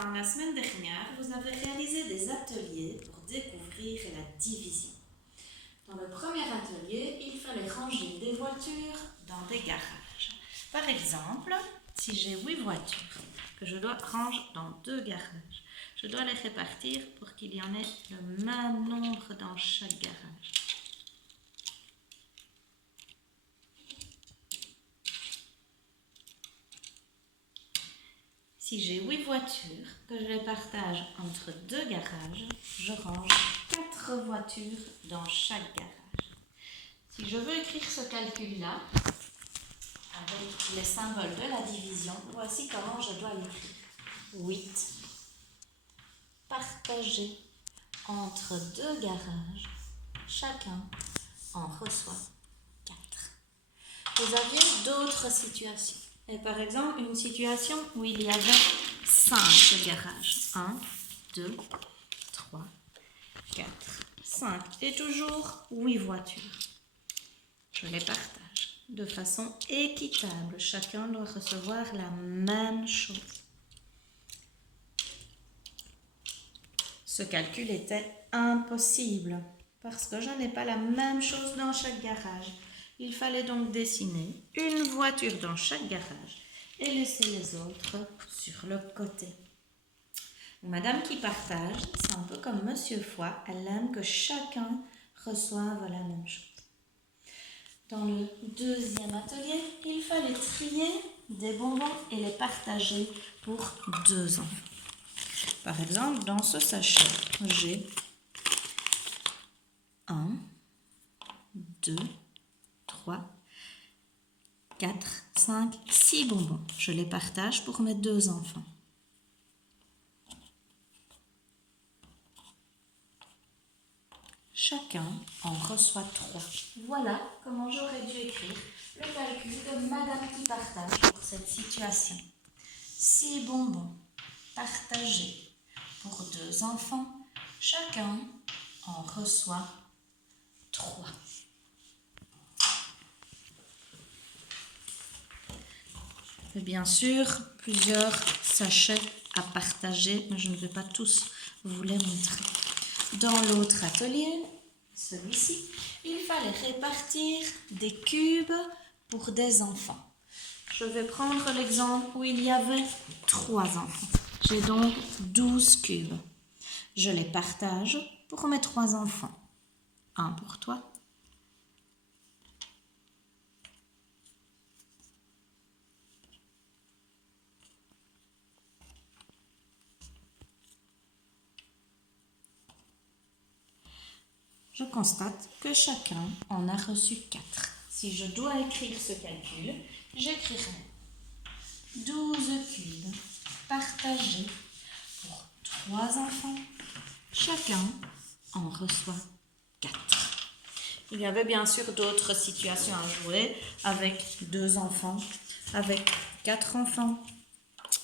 enfants, la semaine dernière, vous avez réalisé des ateliers pour découvrir la division. Dans le premier atelier, il fallait ranger des voitures dans des garages. Par exemple, si j'ai 8 voitures que je dois ranger dans 2 garages, je dois les répartir pour qu'il y en ait le même nombre dans chaque garage. Si j'ai 8 voitures que je les partage entre 2 garages, je range 4 voitures dans chaque garage. Si je veux écrire ce calcul-là, avec les symboles de la division, voici comment je dois l'écrire. 8 partagé entre 2 garages, chacun en reçoit 4. Vous aviez d'autres situations. Et par exemple, une situation où il y avait 5 garages. 1, 2, 3, 4, 5. Et toujours 8 voitures. Je les partage de façon équitable. Chacun doit recevoir la même chose. Ce calcul était impossible parce que je n'ai pas la même chose dans chaque garage. Il fallait donc dessiner une voiture dans chaque garage et laisser les autres sur le côté. Madame qui partage, c'est un peu comme Monsieur Foy, elle aime que chacun reçoive la même chose. Dans le deuxième atelier, il fallait trier des bonbons et les partager pour 2 enfants. Par exemple, dans ce sachet, j'ai 1, 2, 3, 4, 5, 6 bonbons. Je les partage pour mes 2 enfants. Chacun en reçoit 3. Voilà comment j'aurais dû écrire le calcul de Madame qui partage pour cette situation. 6 bonbons partagés pour 2 enfants. Chacun en reçoit 3. Et bien sûr, plusieurs sachets à partager, mais je ne vais pas tous vous les montrer. Dans l'autre atelier, celui-ci, il fallait répartir des cubes pour des enfants. Je vais prendre l'exemple où il y avait 3 enfants. J'ai donc 12 cubes. Je les partage pour mes 3 enfants. 1 pour toi. Je constate que chacun en a reçu 4. Si je dois écrire ce calcul, j'écrirai 12 cubes partagés pour 3 enfants. Chacun en reçoit 4. Il y avait bien sûr d'autres situations à jouer avec 2 enfants, avec 4 enfants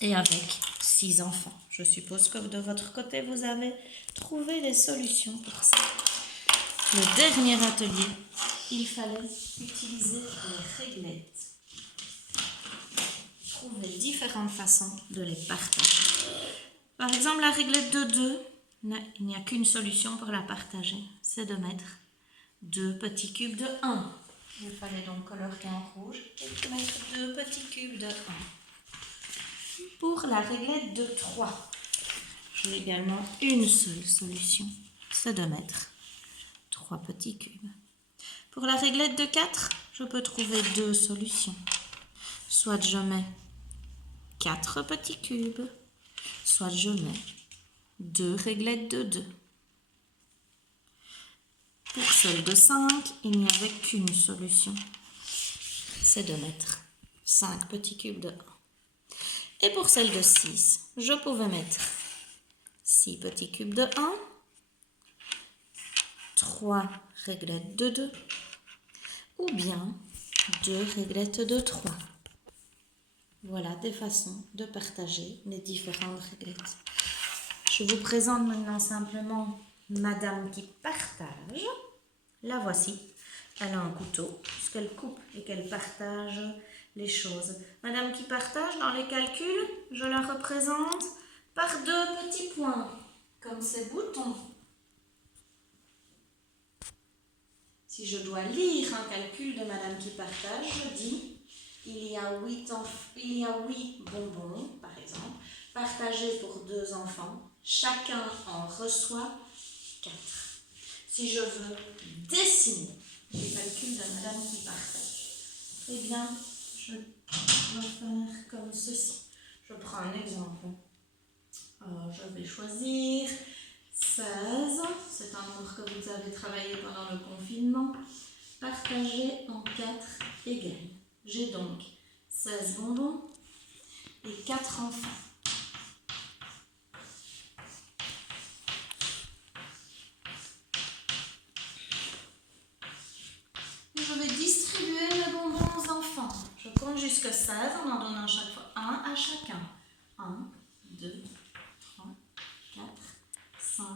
et avec 6 enfants. Je suppose que de votre côté, vous avez trouvé des solutions pour ça. Le dernier atelier, il fallait utiliser les réglettes. Trouver différentes façons de les partager. Par exemple, la réglette de 2, il n'y a qu'une solution pour la partager, c'est de mettre 2 petits cubes de 1. Il fallait donc colorier en rouge et mettre 2 petits cubes de 1. Pour la réglette de 3, j'ai également une seule solution, c'est de mettre 3 petits cubes. Pour la réglette de 4, je peux trouver 2 solutions. Soit je mets 4 petits cubes, soit je mets 2 réglettes de 2. Pour celle de 5, il n'y avait qu'une solution. C'est de mettre 5 petits cubes de 1. Et pour celle de 6, je pouvais mettre 6 petits cubes de 1, 3 réglettes de 2, ou bien 2 réglettes de 3. Voilà des façons de partager les différentes réglettes. Je vous présente maintenant simplement Madame qui partage. La voici. Elle a un couteau, puisqu'elle coupe et qu'elle partage les choses. Madame qui partage, dans les calculs, je la représente par 2 petits points, comme ces boutons. Si je dois lire un calcul de Madame qui partage, je dis il y a 8 bonbons, par exemple, partagés pour 2 enfants. Chacun en reçoit 4. Si je veux dessiner les calculs de Madame qui partage, eh bien, je dois faire comme ceci. Je prends un exemple. Alors, je vais choisir 16. C'est un nombre que vous avez travaillé pendant le confinement. Partagé en 4 égale. J'ai donc 16 bonbons et 4 enfants. Je vais distribuer les bonbons aux enfants. Je compte jusqu'à 16 en donnant chaque fois 1 à chacun. 1, 2, 3, 4, 5,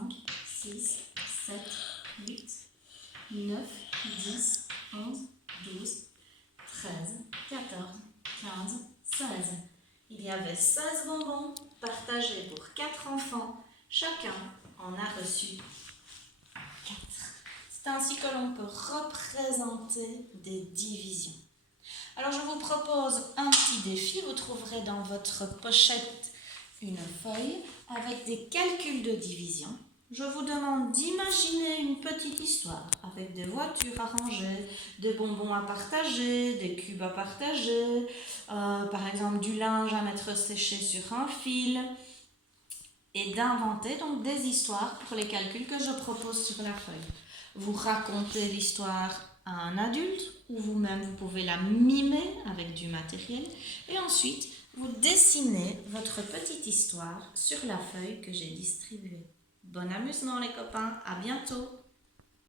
6, 7, 8, 9, 10, 11, 12, 13, 14, 15, 16. Il y avait 16 bonbons partagés pour 4 enfants. Chacun en a reçu 4. C'est ainsi que l'on peut représenter des divisions. Alors je vous propose un petit défi. Vous trouverez dans votre pochette une feuille avec des calculs de division. Je vous demande d'imaginer une petite histoire avec des voitures à ranger, des bonbons à partager, des cubes à partager, par exemple du linge à mettre sécher sur un fil, et d'inventer donc des histoires pour les calculs que je propose sur la feuille. Vous racontez l'histoire à un adulte ou vous-même vous pouvez la mimer avec du matériel et ensuite vous dessinez votre petite histoire sur la feuille que j'ai distribuée. Bon amusement les copains, à bientôt!